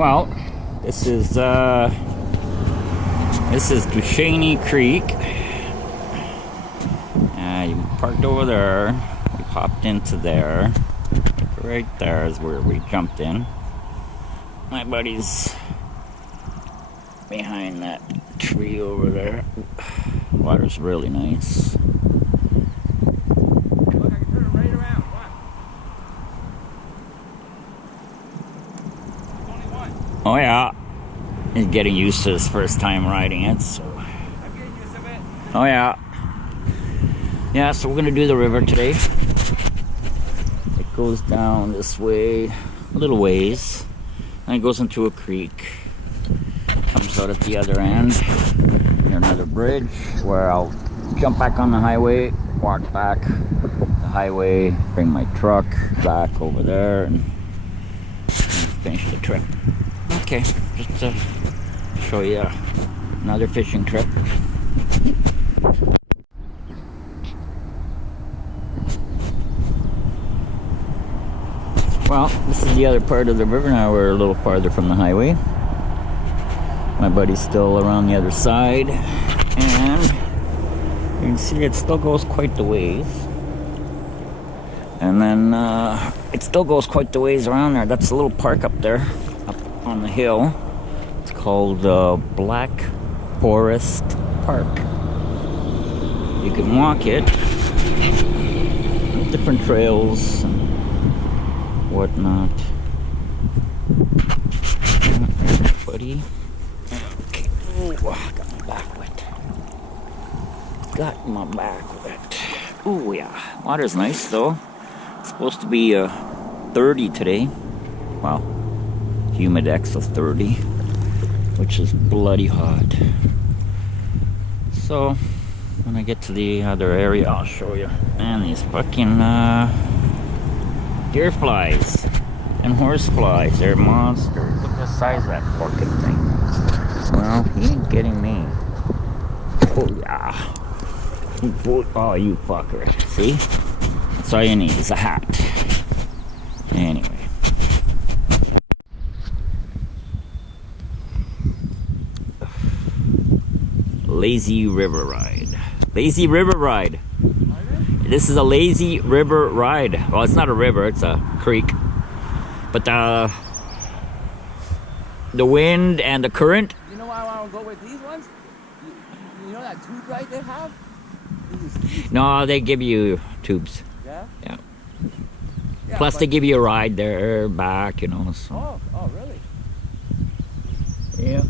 Well, this is Duchaney Creek. You parked over there. We popped into there. Right there is where we jumped in. My buddy's behind that tree over there. Water's really nice. Look, I can turn it right around. Watch. There's only one. Oh yeah. He's getting used to his first time riding it, so. I'm getting used to it. Oh yeah. Yeah, so we're gonna do the river today. It goes down this way, a little ways, and it goes into a creek. Comes out at the other end, near another bridge, where I'll jump back on the highway, walk back the highway, bring my truck back over there, and finish the trip. Okay, just to show you another fishing trip. Well, this is the other part of the river now. We're a little farther from the highway. My buddy's still around the other side. And you can see it still goes quite the ways. And then it still goes quite the ways around there. That's a little park up there, up on the hill. It's called Black Forest Park. You can walk it. Different trails. Whatnot. Buddy. Okay. Ooh, got my back wet. Got my back wet. Ooh, yeah. Water's nice though. It's supposed to be 30 today. Wow. Humidex of 30, which is bloody hot. So when I get to the other area, I'll show you. Man, these fucking deer flies and horse flies, they're monsters. Look at the size of that fucking thing. Well, he ain't getting me. Oh yeah. Oh, you fucker. See? That's all you need is a hat. Anyway. Lazy river ride. Lazy river ride. This is a lazy river ride. Well, it's not a river, it's a creek. But the wind and the current. You know why I want to go with these ones? You know that tube ride they have? No, they give you tubes. Yeah? Yeah. Yeah, Plus they give you a ride there, back, you know. So. Oh, really? Yeah.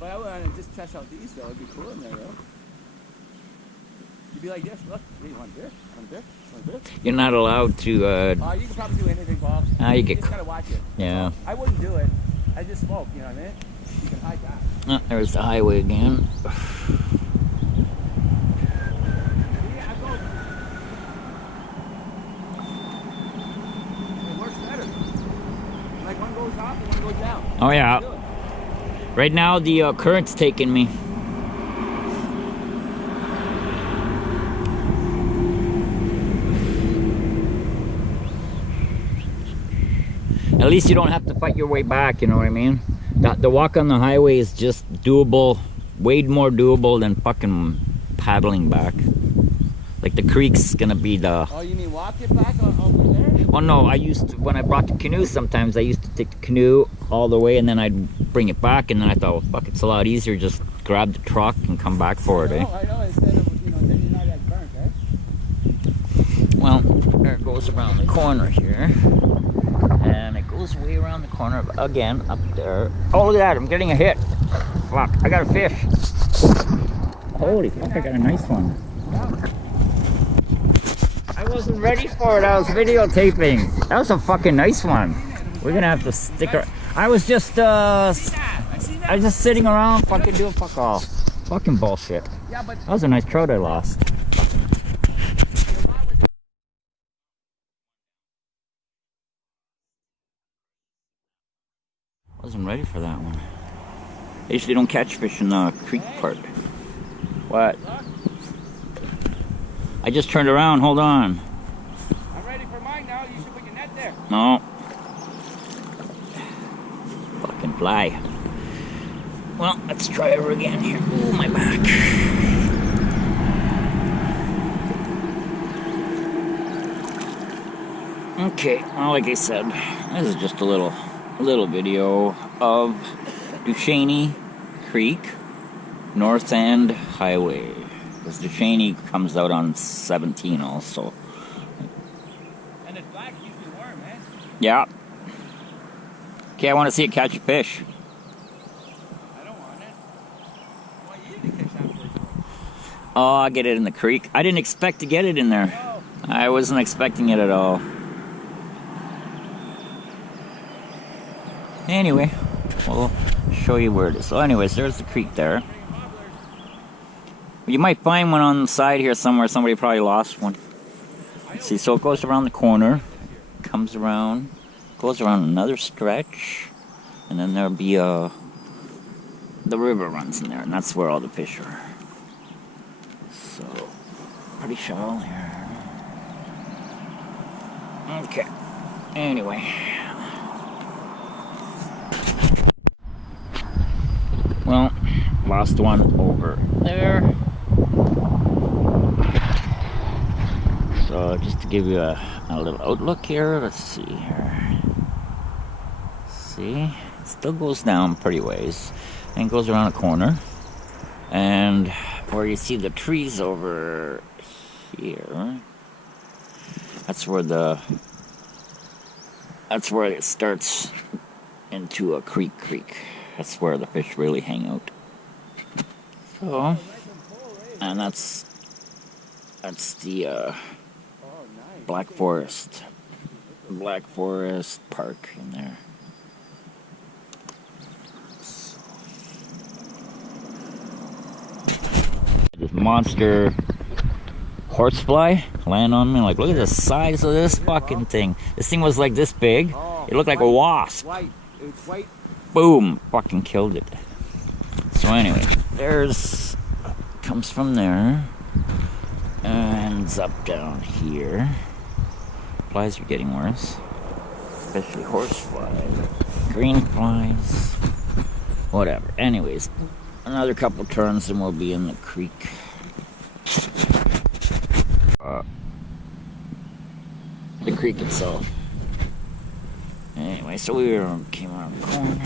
But I want to just test out these though. It'd be cool in there, though. You'd be like this, look, hey, you want this? Want this? Want this? You're not allowed to, you can probably do anything, Bob. you just gotta watch it. Yeah. I wouldn't do it. I just smoke, you know what I mean? You can hide that. There's the highway again. Yeah, I go. It works better. Like one goes up and one goes down. Oh yeah. Right now the current's taking me. At least you don't have to fight your way back, you know what I mean? The walk on the highway is just doable, way more doable than fucking paddling back. Like the creek's gonna be the... Oh, you mean walk it back over there? Well, no, I used to, when I brought the canoe sometimes, I used to take the canoe all the way and then I'd bring it back, and then I thought, well, fuck, it's a lot easier, just grab the truck and come back for it, eh? I know, instead of, then you're not as burnt, eh? Well, there it goes around the corner here. And it goes way around the corner again, up there. Oh, look at that, I'm getting a hit. Fuck, I got a fish. Holy fuck, I got a nice one. I wasn't ready for it, I was videotaping. That was a fucking nice one. We're gonna have to stick around. I was just sitting around fucking doing fuck all. Fucking bullshit. That was a nice trout I lost. Wasn't ready for that one. I usually don't catch fish in the creek part. What? I just turned around, hold on. I'm ready for mine now, you should put your net there. No. Fucking fly. Well, let's try over again here. Ooh, my back. Okay, well, like I said, this is just a little video of Duchaney Creek, North End Highway. Because Duchaney comes out on 17 also. And it's black, usually warm, eh? Yeah. Okay, I want to see it catch a fish. I don't want it. I want you to catch that fish. Oh, I'll get it in the creek. I didn't expect to get it in there. No. I wasn't expecting it at all. Anyway, we'll show you where it is. So anyways, there's the creek there. You might find one on the side here somewhere. Somebody probably lost one. Let's see, so it goes around the corner, comes around, goes around another stretch, and then there'll be the river runs in there, and that's where all the fish are. So, pretty shallow here. Okay, anyway. Well, lost one over there. So just to give you a little outlook here, let's see here. See, it still goes down pretty ways and goes around a corner. And where you see the trees over here, that's where it starts into a creek. That's where the fish really hang out. So, and that's the Black Forest Park in there. So, this monster horsefly land on me. Like, look at the size of this fucking thing. This thing was like this big. It looked like a wasp. White. It's white. Boom! Fucking killed it. So anyway, comes from there, ends up down here. Flies are getting worse, especially horseflies, green flies, whatever. Anyways, another couple turns and we'll be in the creek. The creek itself. Anyway, so we came around the corner,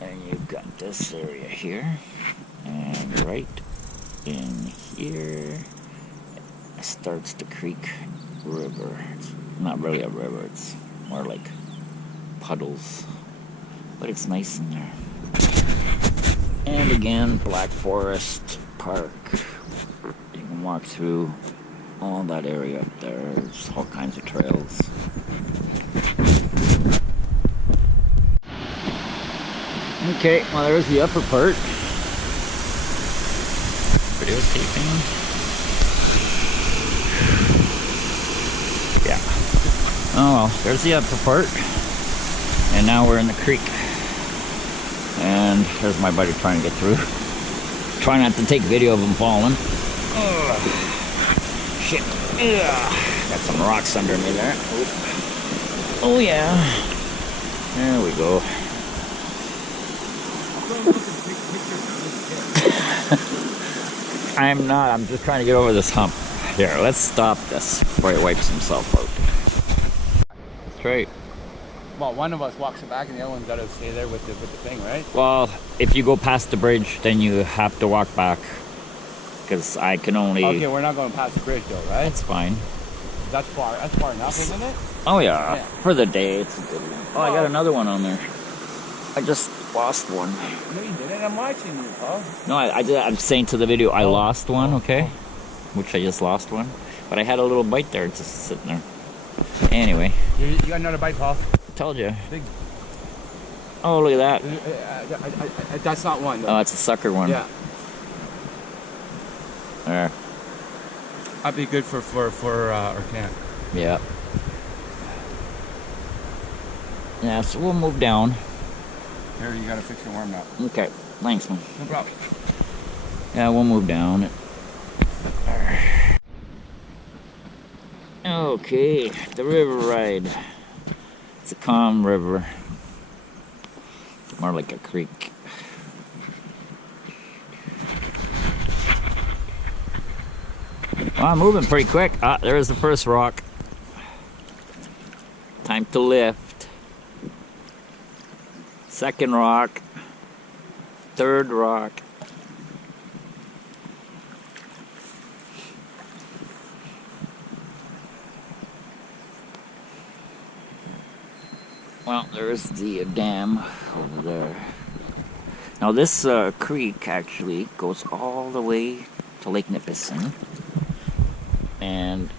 and you've got this area here, and right in here starts the creek river. It's not really a river, it's more like puddles, but it's nice in there. And again, Black Forest Park. You can walk through all that area up there. There's all kinds of trails. Okay, well, there's the upper part. Videotaping. Yeah. Oh well, there's the upper part. And now we're in the creek. And there's my buddy trying to get through. Try not to take video of him falling. Ugh. Shit. Ugh. Got some rocks under me there. Oop. Oh yeah. There we go. I'm not. I'm just trying to get over this hump. Here, let's stop this before he wipes himself out. Straight. Well, one of us walks it back and the other one's got to stay there with the thing, right? Well, if you go past the bridge, then you have to walk back. Because I can only... Okay, we're not going past the bridge though, right? That's fine. That's far enough, isn't it? Oh yeah, for the day, it's a good one. Oh, I got another one on there. I just lost one. No, you didn't. I'm watching you, Paul. No, I'm saying to the video, I lost one, okay? Which I just lost one. But I had a little bite there just sitting there. Anyway. You got another bite, Paul. Told you. Big. Oh, look at that. That's not one, though. Oh, it's a sucker one. Yeah. There. That'd be good for our camp. Yeah. Yeah, so we'll move down. Here, you gotta fix your warm up. Okay, thanks, man. No problem. Yeah, we'll move down. Okay, the river ride. It's a calm river. More like a creek. Well, I'm moving pretty quick. Ah, there's the first rock. Time to lift. Second rock. Third rock. Well, there's the dam over there. Now this creek actually goes all the way to Lake Nipissing. And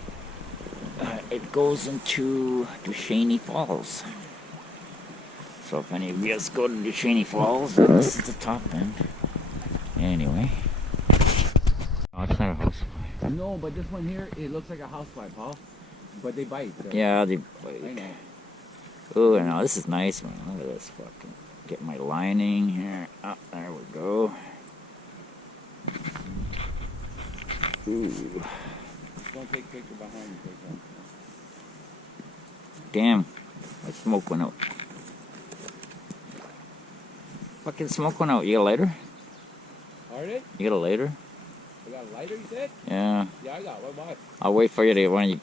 it goes into Duchaney Falls. So if any of you guys go to Duchaney Falls, this is the top end. Anyway. Oh, it's not a housefly. No, but this one here, it looks like a housefly, Paul. But they bite. So. Yeah, they bite. I know. Oh, now this is nice, man. Look at this fucking. Get my lining here. Oh, there we go. Ooh. Don't take picture behind you. Take one. Damn. My smoke went out. Fucking smoke went out. You got a lighter? Alright? You got a lighter? I got a lighter, you said? Yeah. Yeah, I got one. Why? I'll wait for you to when you.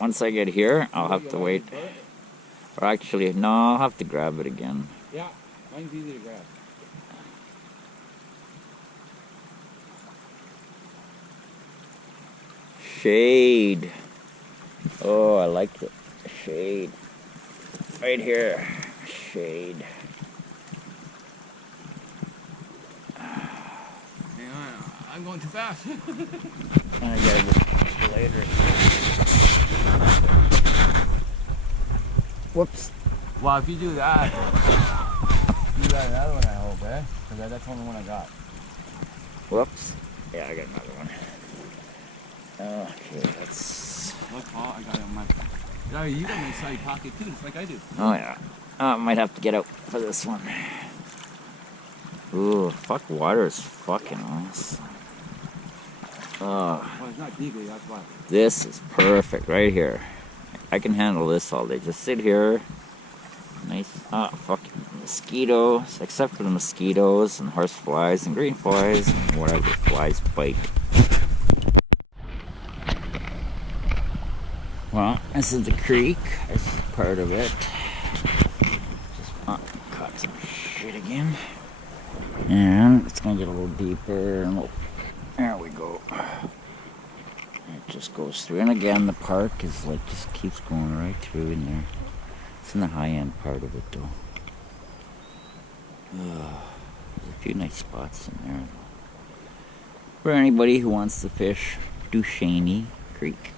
Once I get here, I'll have to wait. Or actually, no, I'll have to grab it again. Yeah, mine's easy to grab. Shade. Oh, I like it. Shade. Right here. Shade. Hang on, I'm going too fast. I gotta go later. Whoops. Well, if you do that, you got another one, I hope, eh? Because that's the only one I got. Whoops. Yeah, I got another one. Okay, let's. Look, Paul, I got it on my. Yeah, you got my side pocket too, just like I do. Oh yeah. I might have to get out for this one. Ooh, fuck, water is fucking awesome. Oh, Well, it's not deeply, that's why. this is perfect right here. I can handle this all day. Just sit here. Nice. Ah, fucking mosquitoes. Except for the mosquitoes and horseflies and green flies and whatever flies bite. Well, this is the creek. This is part of it. Just caught some shit again. And it's gonna get a little deeper and there we go. It just goes through. And again, the park is like, just keeps going right through in there. It's in the high end part of it though. There's a few nice spots in there. For anybody who wants to fish Duchaney Creek.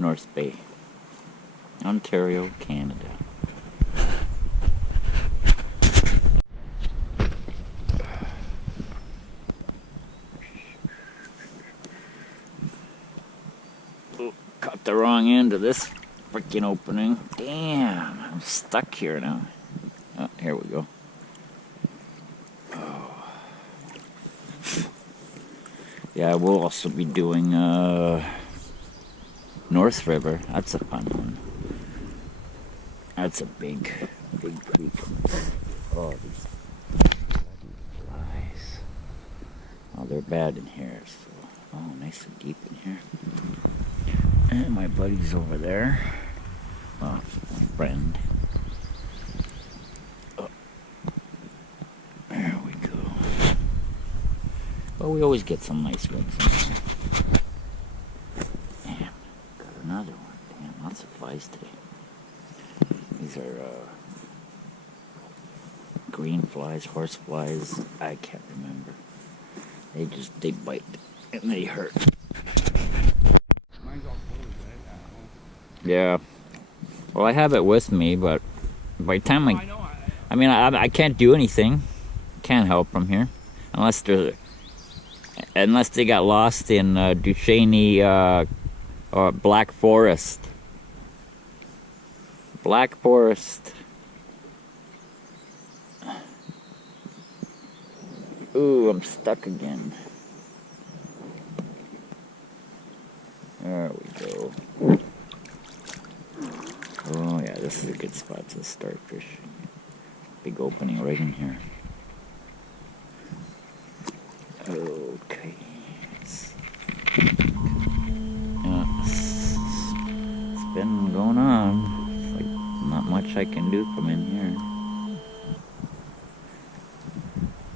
North Bay, Ontario, Canada. Oh, caught the wrong end of this freaking opening. Damn, I'm stuck here now. Oh, here we go. Oh. Yeah, we'll also be doing North River. That's a fun one. That's a big creek. Oh, these flies. Oh, they're bad in here. So, oh, nice and deep in here. And my buddy's over there. Oh, my friend. Oh. There we go. Well, we always get some nice ones in there. Another one. Damn, lots of flies today. These are green flies, horse flies. I can't remember. They bite and they hurt. Mine's all closed, right? Yeah. Well, I have it with me, but by the time I mean, I can't do anything. Can't help from here unless they got lost in Duchaney. Or Black Forest. Black Forest. Ooh, I'm stuck again. There we go. Oh yeah, this is a good spot to start fishing. Big opening right in here. Okay. Yeah, it's been going on. It's like not much I can do from in here.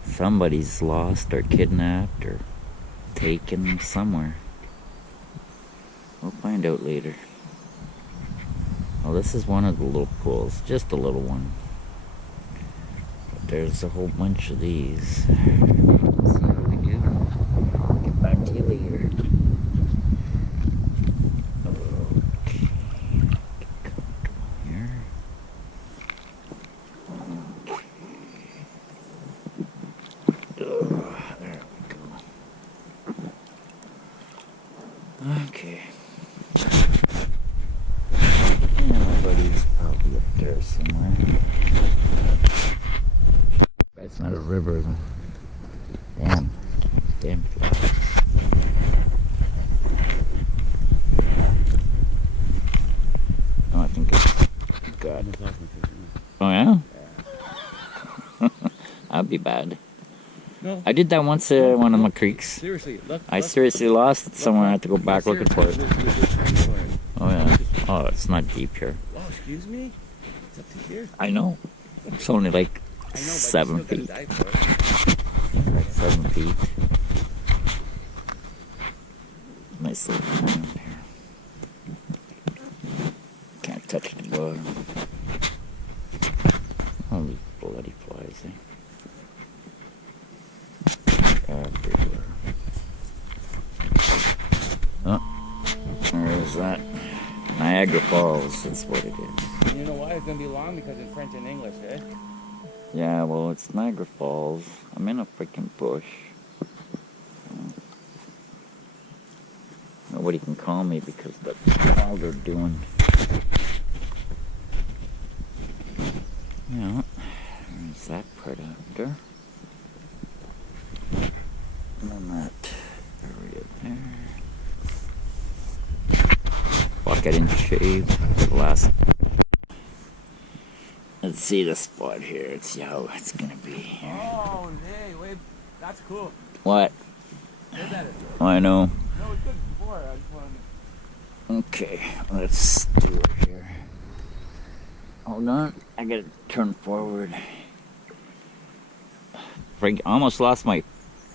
Somebody's lost or kidnapped or taken somewhere. We'll find out later. Well, this is one of the little pools, just a little one. But there's a whole bunch of these. Let's see what we do. Get back to you later. Okay. Get comfortable here. There we go. Okay. Yeah, my buddy's probably up there somewhere. That's not a river though. Damn fly. Oh, I think it's got. Oh yeah? That'd be bad. No. I did that once one of my creeks. Seriously, look. I seriously lost it somewhere. I had to go back looking for it. Oh yeah. Oh, it's not deep here. Oh, excuse me? It's up to here. I know. It's only like I know, but 7 you still feet. gotta dive for it. 7 feet. Nice little pond here. Can't touch the bottom. Oh, these bloody flies, eh? Everywhere. Oh, where is that? Niagara Falls, that's what it is. And you know why? It's gonna be long because it's French and English, eh? Yeah, well, it's Niagara Falls. I'm in a freaking bush. Nobody can call me because that's all they're doing. Yeah, there's that part after. And then that area there. Fuck, I didn't shave the last. Let's see the spot here. Let's see how it's gonna be here. Oh, hey, wait. That's cool. What? Look at it. Oh, I know. No, it's good before. I just wanted to... Okay, let's do it here. Hold on, I gotta turn forward. Almost lost my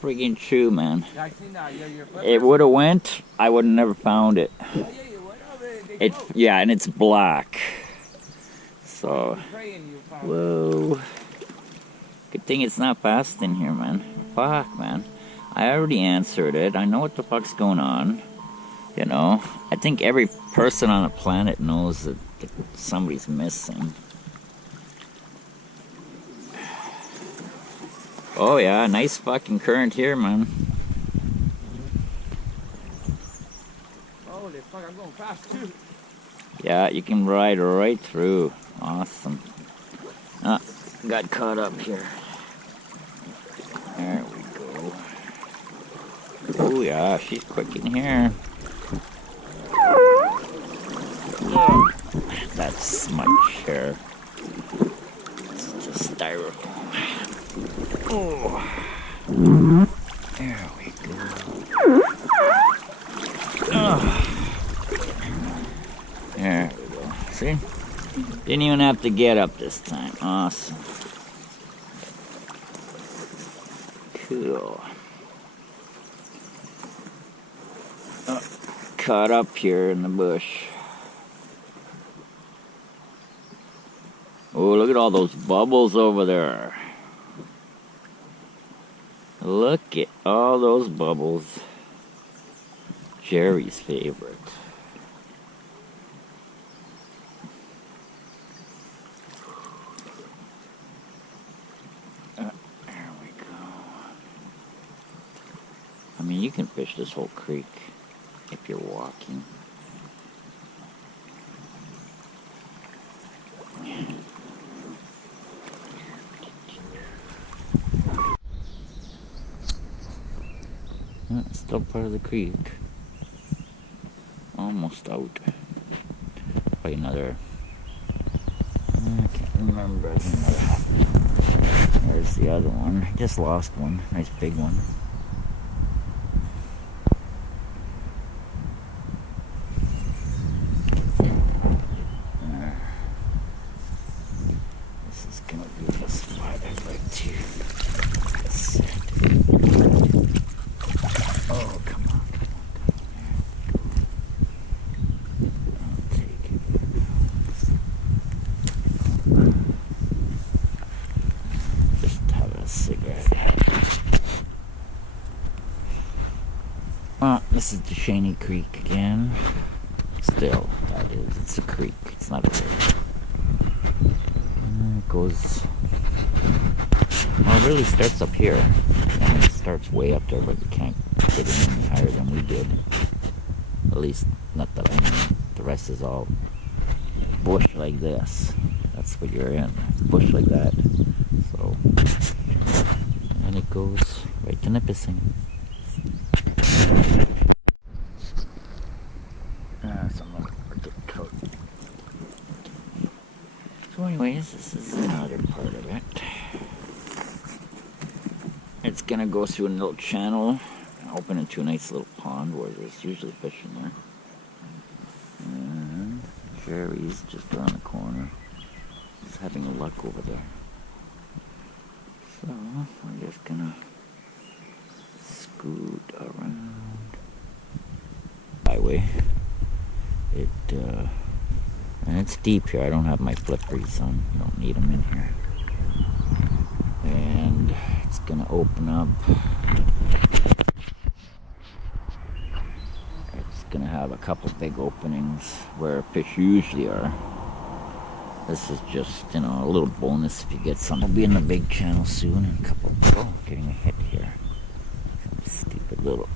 friggin' shoe, man. Yeah, I seen that. Yeah, your It would have went. I would have never found it. Oh, yeah, you would. Oh, they float. Yeah, and it's black. So, I'm praying you found it. whoa. Good thing it's not fast in here, man. Fuck, man. I already answered it. I know what the fuck's going on. You know, I think every person on the planet knows that somebody's missing. Oh yeah, nice fucking current here, man. Holy fuck, I'm going fast too. Yeah, you can ride right through. Awesome. Ah, got caught up here. There we go. Oh yeah, she's quick in here. That's my chair. It's just styrofoam. Oh. There we go. Oh. There we go. See? Didn't even have to get up this time. Awesome. Cool. Oh, caught up here in the bush. Oh, look at all those bubbles over there. Look at all those bubbles. Jerry's favorite. There we go. I mean, you can fish this whole creek if you're walking. It's still part of the creek. Almost out. Probably another remember another half. There's the other one. I just lost one. Nice big one. This is gonna be the spot I'd like to set. Oh, come on. I'll take it. Just have a cigarette. This is Duchaney Creek again. Still, that is. It's a creek. It's not a river. It goes. Well, it really starts up here. And it starts way up there, but you can't get it any higher than we did. At least, not that I know. The rest is all bush like this. That's what you're in. Bush like that. So, and it goes right to Nipissing. So anyways, this is another part of it. It's gonna go through a little channel and open into a nice little pond where there's usually fish in there. And Jerry's just around the corner. He's having a luck over there. So we're just gonna scoot around. Highway. And it's deep here. I don't have my flipperies on. You don't need them in here. And it's gonna open up. It's gonna have a couple big openings where fish usually are. This is just, you know, a little bonus if you get some. We'll be in the big channel soon. And a couple. Oh, getting a hit here. Some stupid little.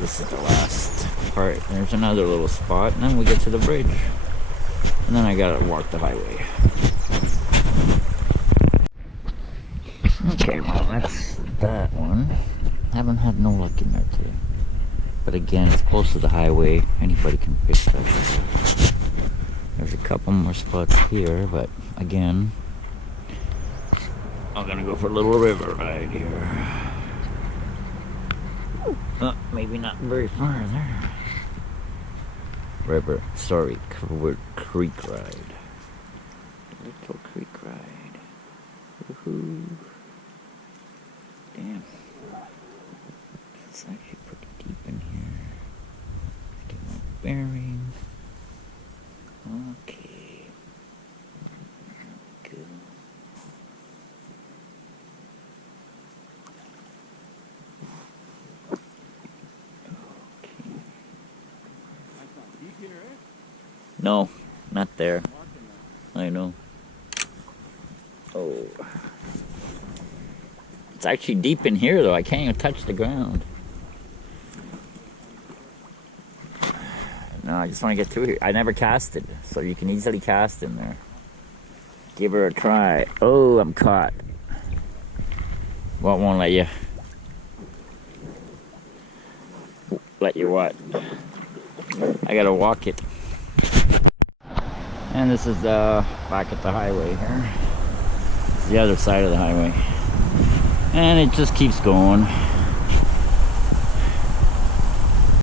This is the last part. There's another little spot, and then we get to the bridge. And then I gotta walk the highway. Okay, well, that's that one. Haven't had no luck in there today. But again, it's close to the highway. Anybody can fish that. There's a couple more spots here, but again, I'm gonna go for a little river ride here. Maybe not very far there. Creek ride. Little creek ride. Woohoo. Damn. It's actually pretty deep in here. Get my bearings. Okay. There we go. No, not there. I know. Oh. It's actually deep in here though. I can't even touch the ground. No, I just want to get through here. I never casted, so you can easily cast in there. Give her a try. Oh, I'm caught. What won't let you? Let you what? I gotta walk it. And this is back at the highway here. It's the other side of the highway. And it just keeps going.